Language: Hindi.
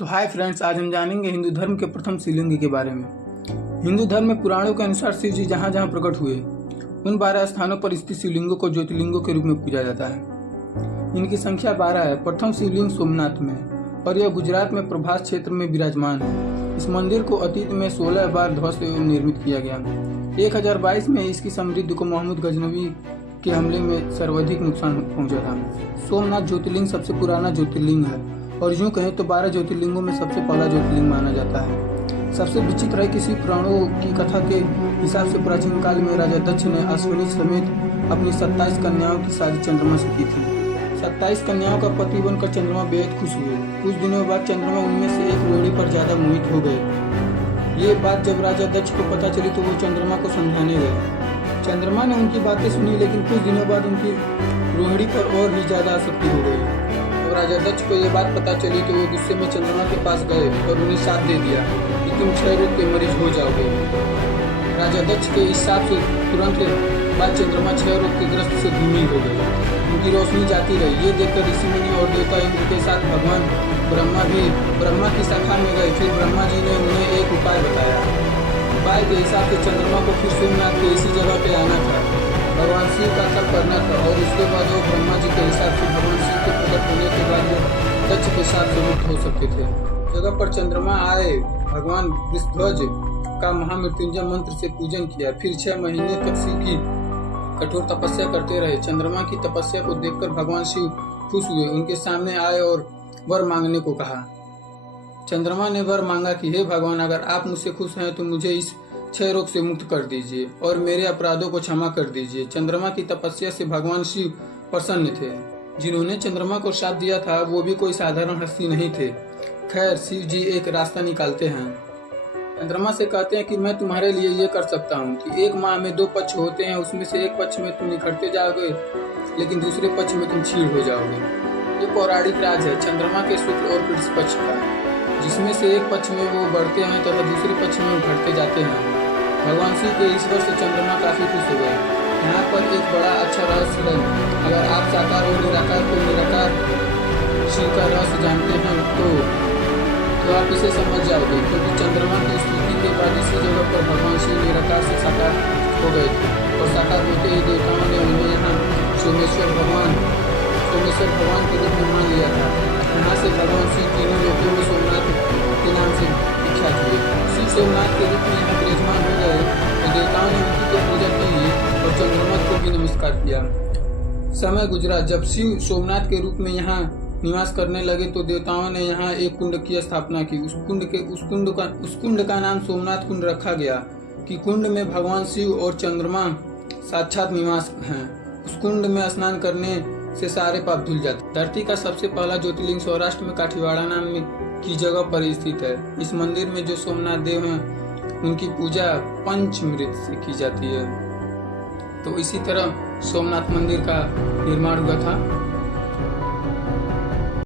तो हाय फ्रेंड्स, आज हम जानेंगे हिंदू धर्म के प्रथम शिवलिंग के बारे में। हिंदू धर्म में पुराणों के अनुसार शिव जी जहाँ जहाँ प्रकट हुए उन 12 स्थानों पर स्थित शिवलिंगों को ज्योतिर्लिंगों के रूप में पूजा जाता है। इनकी संख्या 12 है। प्रथम शिवलिंग सोमनाथ में है और यह गुजरात में प्रभास क्षेत्र में विराजमान है। इस मंदिर को अतीत में 16 बार ध्वस्त एवं निर्मित किया गया। 1022 में इसकी समृद्धि को मोहम्मद गजनवी के हमले में सर्वाधिक नुकसान पहुंचा था। सोमनाथ ज्योतिर्लिंग सबसे पुराना ज्योतिर्लिंग है और यूं कहें तो 12 ज्योतिर्लिंगों में सबसे पहला ज्योतिर्लिंग माना जाता है। सबसे विचित्र है किसी पुराणों की कथा के हिसाब से प्राचीन काल में राजा दक्ष ने अश्विनी समेत अपनी 27 कन्याओं की शादी चंद्रमा से की थी। 27 कन्याओं का पति बनकर चंद्रमा बेहद खुश हुए। कुछ दिनों बाद चंद्रमा उनमें से एक रोहिणी पर ज्यादा मोहित हो गए। ये बात जब राजा दक्ष को पता चली तो वो चंद्रमा को समझाने गए। चंद्रमा ने उनकी बातें सुनी, लेकिन कुछ दिनों बाद उनकी रोहिणी पर और भी ज्यादा आसक्ति हो गई। जब राजा दक्ष को यह बात पता चली तो वो गुस्से में चंद्रमा के पास गए और उन्हें साथ दे दिया कि तुम क्षय रोग के मरीज हो जाओगे। राजा दक्ष के इस शाप से तुरंत बाद चंद्रमा क्षय रोग के ग्रस्त से भूमि हो गए। उनकी रोशनी जाती रही। ये देखकर ऋषि मुनि और देवता इंद्र के साथ भगवान ब्रह्मा की शाखा में गए। फिर ब्रह्मा जी ने उन्हें एक उपाय बताया। उपाय के हिसाब से चंद्रमा को फिर सोमनाथ के इसी जगह पे आना था, भगवान शिव का तप करना था और उसके बाद वो ब्रह्मा जी के हिसाब से भगवान शिव के प्रकट होने के बाद वो दक्ष के साथ से मुक्त हो सकते थे। जगह पर चंद्रमा आए, भगवान वृषध्वज का महामृत्युंजय मंत्र से पूजन किया। फिर 6 महीने तक शिव की कठोर तपस्या करते रहे। चंद्रमा की तपस्या को देखकर भगवान शिव खुश हुए, उनके सामने आए और वर मांगने को कहा। चंद्रमा ने वर मांगा कि हे भगवान, अगर आप मुझसे खुश हैं तो मुझे इस क्षय रोग से मुक्त कर दीजिए और मेरे अपराधों को क्षमा कर दीजिए। चंद्रमा की तपस्या से भगवान शिव प्रसन्न थे। जिन्होंने चंद्रमा को श्राप दिया था वो भी कोई साधारण हस्ती नहीं थे। खैर, शिव जी एक रास्ता निकालते हैं। चंद्रमा से कहते हैं कि मैं तुम्हारे लिए ये कर सकता हूँ कि एक माह में 2 पक्ष होते हैं, उसमें से एक पक्ष में तुम निखरते जाओगे लेकिन दूसरे पक्ष में तुम क्षीण हो जाओगे। ये पौराणिक राज है चंद्रमा के शुक्ल और कृष्ण पक्ष का, जिसमें से एक पक्ष में वो बढ़ते हैं तथा दूसरे पक्ष में घटते जाते हैं। भगवान शिव के ईश्वर से चंद्रमा काफी खुश हो गए। यहाँ पर एक बड़ा अच्छा रहस्य है। अगर आप साकार और निराकार को निराकार शिव का रहस्य जानते हैं तो आप इसे समझ जाओगे, क्योंकि चंद्रमा की स्तुति के बाद इसी जगह पर भगवान शिव निराकार से साकार हो गए थे और साकार होते ही देवताओं ने उन्हें यहाँ सोमेश्वर भगवान के रूप में मान लिया था। यहाँ से भगवान शिव तीनों लोगों में सोमनाथ के नाम से विख्यात हुए। शिव सोमनाथ के रूप में यहाँ विराजमान हो गए तो देवताओं ने उनकी तो पूजा की और चंद्रमा को भी नमस्कार किया। समय गुजरा, जब शिव सोमनाथ के रूप में यहाँ निवास करने लगे तो देवताओं ने यहाँ एक कुंड की स्थापना की। उस कुंड का नाम सोमनाथ कुंड रखा गया कि कुंड में भगवान शिव और चंद्रमा साक्षात निवास हैं। उस कुंड में स्नान करने से सारे पाप धुल जाते। धरती का सबसे पहला ज्योतिर्लिंग सौराष्ट्र में काठीवाड़ा नाम की जगह पर स्थित है। इस मंदिर में जो सोमनाथ देव हैं उनकी पूजा पंचमृत से की जाती है। तो इसी तरह सोमनाथ मंदिर का निर्माण हुआ था।